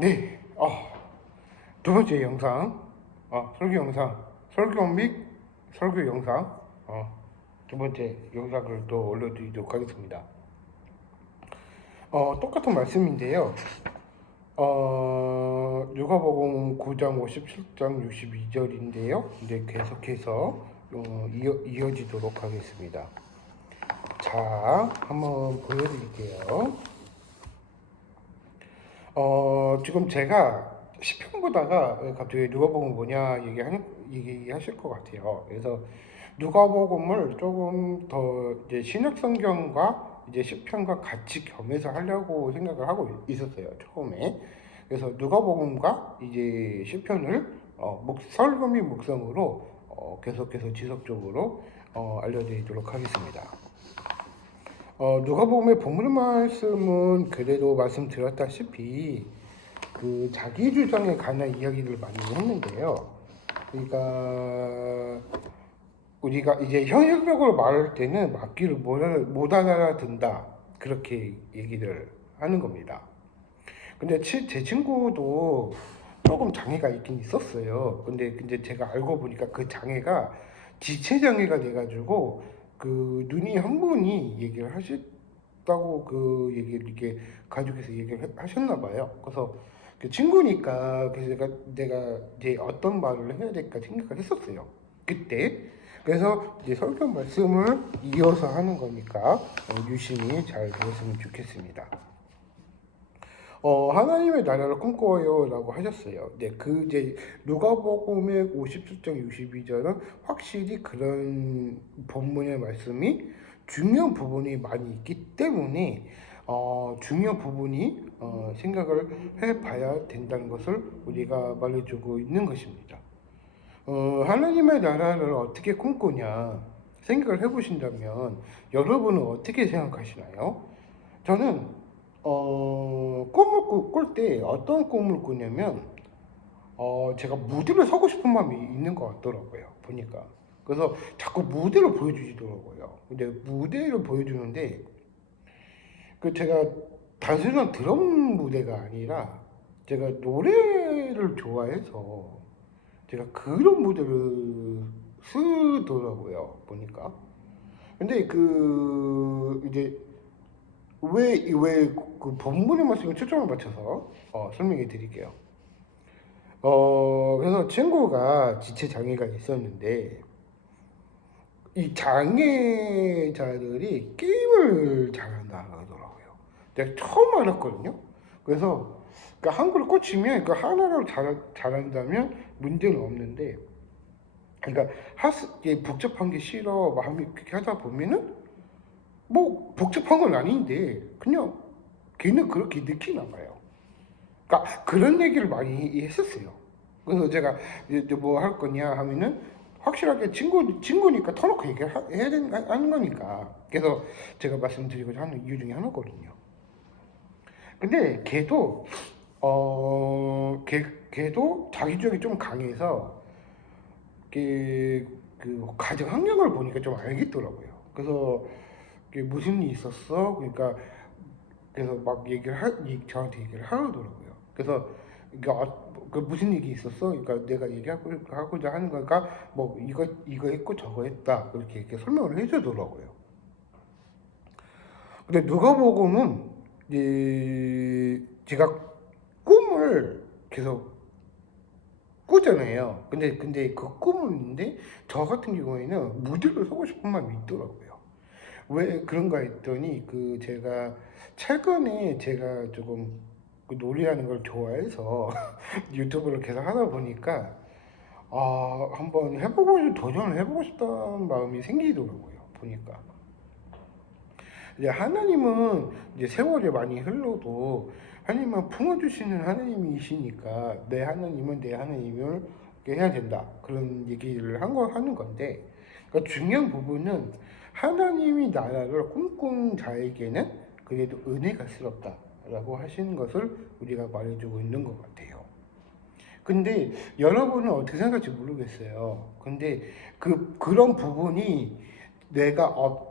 네, 두 번째 영상, 설교 영상, 설교 및 설교 영상, 두 번째 영상을 또 올려드리도록 하겠습니다. 똑같은 말씀인데요. 누가복음 9장 57장 62절인데요. 이제 계속해서 이어지도록 하겠습니다. 자, 한번 보여드릴게요. 지금 제가 시편 보다가 갑자기 누가복음 뭐냐 얘기하실 것 같아요. 그래서 누가복음을 조금 더 이제 신약 성경과 이제 시편과 같이 겸해서 하려고 생각을 하고 있었어요, 처음에. 그래서 누가복음과 이제 시편을 설교 및 묵상으로 계속해서 지속적으로 알려드리도록 하겠습니다. 누가복음의 본문 말씀은 그래도 말씀드렸다시피 그 자기 주장에 관한 이야기를 많이 했는데요. 그러니까 우리가 이제 현실적으로 말할 때는 맞기를 못 알아듣는다 그렇게 얘기를 하는 겁니다. 근데 제 친구도 조금 장애가 있긴 있었어요. 근데 제가 알고 보니까 그 장애가 지체 장애가 돼가지고 그 눈이 한 분이 얘기를 하셨다고 그 얘기를 이렇게 가족에서 얘기를 하셨나 봐요. 그래서 그 친구니까 그래서 내가 이제 어떤 말을 해야 될까 생각을 했었어요. 그때. 그래서 이제 설교 말씀을 이어서 하는 거니까 유심히 잘 들었으면 좋겠습니다. 하나님의 나라를 꿈꿔요 라고 하셨어요. 네, 그 이제 누가복음의 57장 62절은 확실히 그런 본문의 말씀이 중요한 부분이 많이 있기 때문에 중요한 부분이 생각을 해봐야 된다는 것을 우리가 말해주고 있는 것입니다. 하나님의 나라를 어떻게 꿈꾸냐 생각을 해보신다면 여러분은 어떻게 생각하시나요? 저는 꿈을 꿀 때 어떤 꿈을 꾸냐면 제가 무대를 서고 싶은 마음이 있는 것 같더라고요. 보니까. 그래서 자꾸 무대를 보여주시더라고요. 근데 무대를 보여주는데 그 제가 단순한 드럼 무대가 아니라 제가 노래를 좋아해서 제가 그런 무대를 쓰더라고요. 보니까. 근데 그 이제 왜 그 본문의 말씀에 초점을 맞춰서 설명해 드릴게요. 그래서 친구가 지체 장애가 있었는데 이 장애자들이 게임을 잘한다 하더라고요. 내가 처음 알았거든요. 그래서 그 한글을 꽂히면 그 하나를 잘한다면 문제는 없는데 그러니까 복잡한 게 싫어 막 그렇게 하다 보면은 뭐 복잡한 건 아닌데 그냥 걔는 그렇게 느끼나 봐요. 그러니까 그런 얘기를 많이 했었어요. 그래서 제가 이제 뭐 할 거냐 하면은 확실하게 친구니까 터놓고 얘기해야 하는 거니까. 그래서 제가 말씀드리고자 하는 이유 중에 하나거든요. 근데 걔도 자기 주장이 좀 강해서 그 가정 환경을 보니까 좀 알겠더라고요. 그래서 무슨 일이 있었어? 그러니까 그래서 막 저한테 얘기를 하더라고요. 그래서 그 무슨 일이 있었어? 그러니까 내가 얘기하고자 하는 거니까 뭐 이거 했고 저거 했다 그렇게 이렇게 설명을 해주더라고요. 근데 누가복음은 이제 제가 꿈을 계속 꾸잖아요. 근데 그 꿈인데 저 같은 경우에는 무대를 서고 싶은 마음이 있더라고요. 왜 그런가 했더니 그 제가 최근에 제가 조금 그 놀이하는 걸 좋아해서 유튜브를 계속 하다 보니까 한번 도전을 해보고 싶다는 마음이 생기더라고요. 보니까 이제 하나님은 이제 세월이 많이 흘러도 하나님은 품어주시는 하나님이시니까 내 하나님은 내 하나님을 해야 된다 그런 얘기를 하는 건데 그러니까 중요한 부분은 하나님이 나라를 꿈꾼 자에게는 그래도 은혜가 스럽다라고 하시는 것을 우리가 말해주고 있는 것 같아요. 근데 여러분은 어떻게 생각할지 모르겠어요. 근데 그런 부분이 내가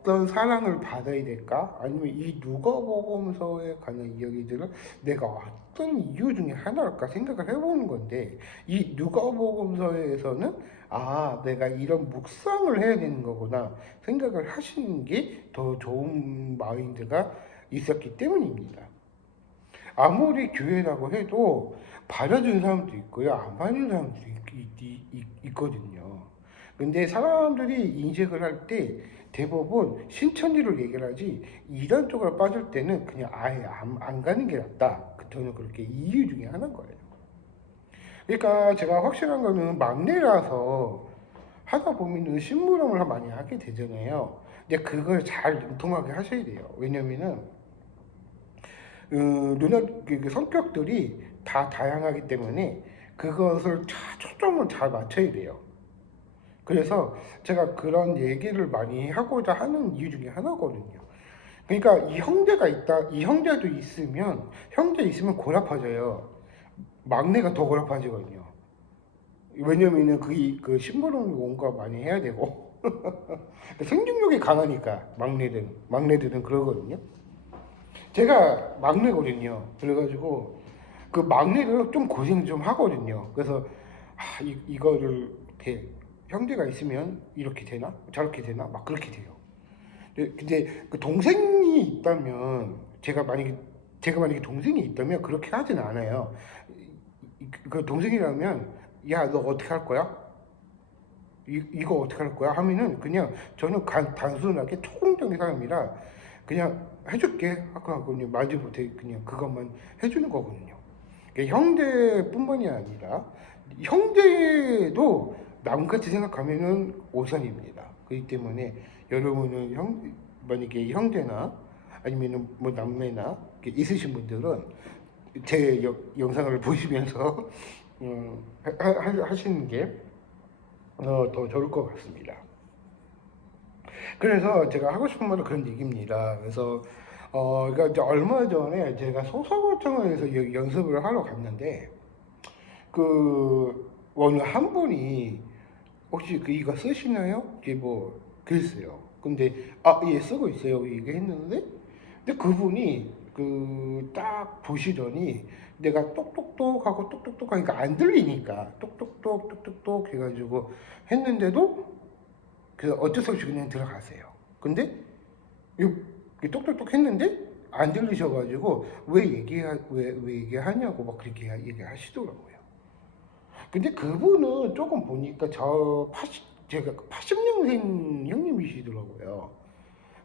어떤 사랑을 받아야 될까? 아니면 이 누가복음서에 관한 이야기들은 내가 어떤 이유 중에 하나일까 생각을 해보는 건데, 이 누가복음서에서는 내가 이런 묵상을 해야 되는 거구나 생각을 하시는 게 더 좋은 마인드가 있었기 때문입니다. 아무리 교회라고 해도 받아주는 사람도 있고요, 안 받는 사람도 있거든요. 근데 사람들이 인식을 할 때 대부분 신천지를 얘기를 하지, 이단 쪽으로 빠질 때는 그냥 아예 안 가는 게 낫다. 저는 그렇게 이유 중에 하나인 거예요. 그러니까 제가 확실한 거는 막내라서 하다 보면은 심부름을 많이 하게 되잖아요. 근데 그걸 잘 능통하게 하셔야 돼요. 왜냐면은 누나 그 성격들이 다 다양하기 때문에 그것을 초점을 잘 맞춰야 돼요. 그래서 제가 그런 얘기를 많이 하고자 하는 이유 중에 하나거든요. 그러니까 이 형제도 있으면, 형제 있으면 고라파져요. 막내가 더 고라파지거든요. 왜냐면은 그 심부름을 뭔가 많이 해야 되고 생존력이 강하니까 막내들은 그러거든요. 제가 막내거든요. 그래가지고 그 막내를 좀 고생 좀 하거든요. 그래서 이거를 이렇게 형제가 있으면 이렇게 되나 저렇게 되나 막 그렇게 돼요. 근데 그 동생이 있다면 제가 만약에 동생이 있다면 그렇게 하진 않아요. 그 동생이라면 야 너 어떻게 할 거야? 이거 어떻게 할 거야? 하면은 그냥 저는 단순하게 초공적인 사람이라 그냥 해줄게 아까 그냥 마지못해 그냥 그것만 해주는 거거든요. 그러니까 형제뿐만이 아니라 형제도 남같이 생각하면은 오산입니다. 그렇기 때문에 여러분은 만약에 형제나 아니면은 뭐 남매나 있으신 분들은 제 영상을 보시면서 하시는 게 더 좋을 것 같습니다. 그래서 제가 하고 싶은 말은 그런 얘기입니다. 그래서 그러니까 이제 얼마 전에 제가 소설거창에서 연습을 하러 갔는데 그 어느 한 분이 혹시 이거 쓰시나요? 이게 뭐 글쎄요. 근데 예 쓰고 있어요. 얘기했는데 근데 그분이 그 딱 보시더니 내가 똑똑똑 하고 똑똑똑 하니까 안 들리니까 똑똑똑 똑똑똑 해가지고 했는데도 그 어쩔 수 없이 그냥 들어가세요. 근데 똑똑똑 했는데 안 들리셔가지고 왜 얘기하냐고 막 그렇게 얘기하시더라고요. 근데 그분은 조금 보니까 제가 80년생 형님이시더라고요.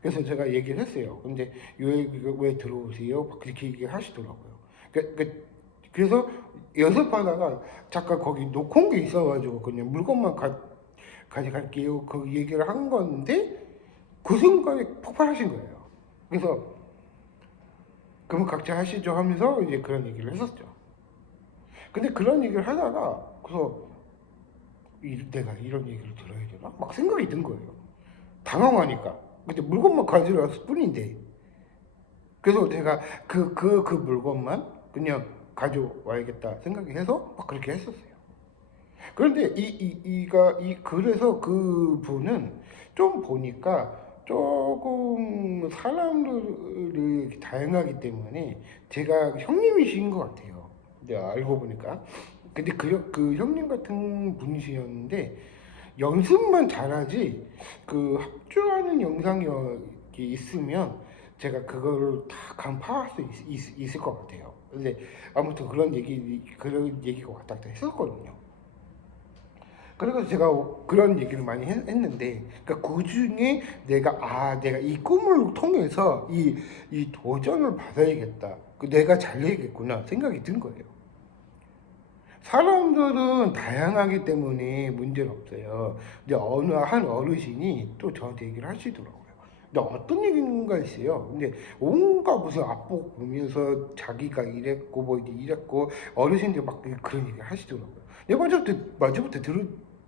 그래서 제가 얘기를 했어요. 근데 왜 들어오세요? 막 그렇게 얘기하시더라고요. 그래서 연습하다가 잠깐 거기 놓고 온 게 있어가지고 그냥 물건만 가져갈게요. 그 얘기를 한 건데 그 순간에 폭발하신 거예요. 그래서 그러면 각자 하시죠 하면서 이제 그런 얘기를 했었죠. 근데 그런 얘기를 하다가 그래서 내가 이런 얘기를 들어야 되나? 막 생각이 든 거예요. 당황하니까. 근데 물건만 가지러 왔을 뿐인데. 그래서 제가 그 물건만 그냥 가져와야겠다 생각해서 막 그렇게 했었어요. 그런데 그래서 그 분은 좀 보니까 조금 사람들이 다양하기 때문에 제가 형님이신 것 같아요. 이제 알고 보니까. 근데 그 형님 같은 분이셨는데 연습만 잘하지 그 합주하는 영상이 있으면 제가 그거를 다 간파할 수 있을 것 같아요. 근데 아무튼 그런 얘기가 왔다 갔다 했었거든요. 그래서 제가 그런 얘기를 많이 했는데, 그러니까 그 중에 내가 이 꿈을 통해서 이 도전을 받아야겠다. 내가 잘해야겠구나 생각이 든 거예요. 사람들은 다양하기 때문에 문제는 없어요. 근데 어느 한 어르신이 또 저한테 얘기를 하시더라고요. 근데 어떤 얘기인가 했어요. 근데 온갖 무슨 앞복 보면서 자기가 이랬고 뭐 이랬고 어르신들 막 그런 얘기 하시더라고요. 내가 먼저부터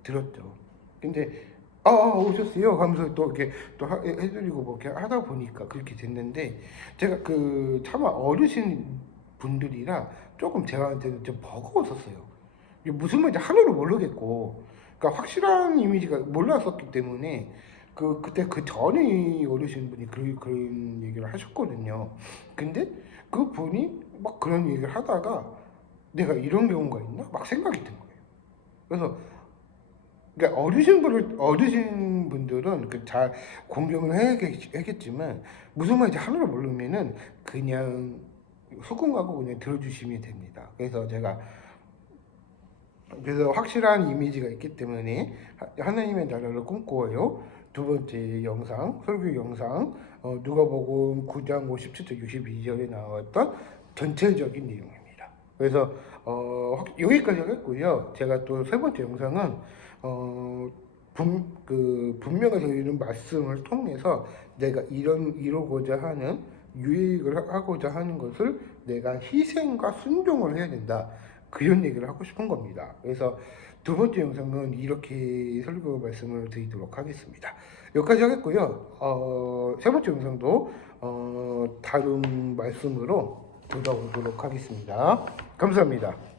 들었죠. 근데 오셨어요 하면서 또 이렇게 또 해드리고 뭐 이렇게 하다 보니까 그렇게 됐는데 제가 그 차마 어르신 분들이라 조금 제가한테는 좀 버거웠었어요. 이게 무슨 말인지 하나도 모르겠고, 그러니까 확실한 이미지가 몰랐었기 때문에 그때 그 전에 어르신분이 그런 얘기를 하셨거든요. 근데 그 분이 막 그런 얘기를 하다가 내가 이런 경우가 있나? 막 생각이 든 거예요. 그래서 그러니까 어르신분들은 그 잘 공경을 해야겠지만 무슨 말인지 하나를 모르면은 그냥 수긍하고 그냥 들어주시면 됩니다. 그래서 확실한 이미지가 있기 때문에 하나님의 나라를 꿈꾸어요. 두 번째 영상, 설교 영상, 누가복음 9장 57절 62절에 나왔던 전체적인 내용입니다. 그래서 여기까지 하겠고요. 제가 또 세 번째 영상은 어, 분명해서 이런 말씀을 통해서 내가 이루고자 하는 유익을 하고자 하는 것을 내가 희생과 순종을 해야 된다. 그런 얘기를 하고 싶은 겁니다. 그래서 두 번째 영상은 이렇게 설교 말씀을 드리도록 하겠습니다. 여기까지 하겠고요. 세 번째 영상도 다른 말씀으로 돌아오도록 하겠습니다. 감사합니다.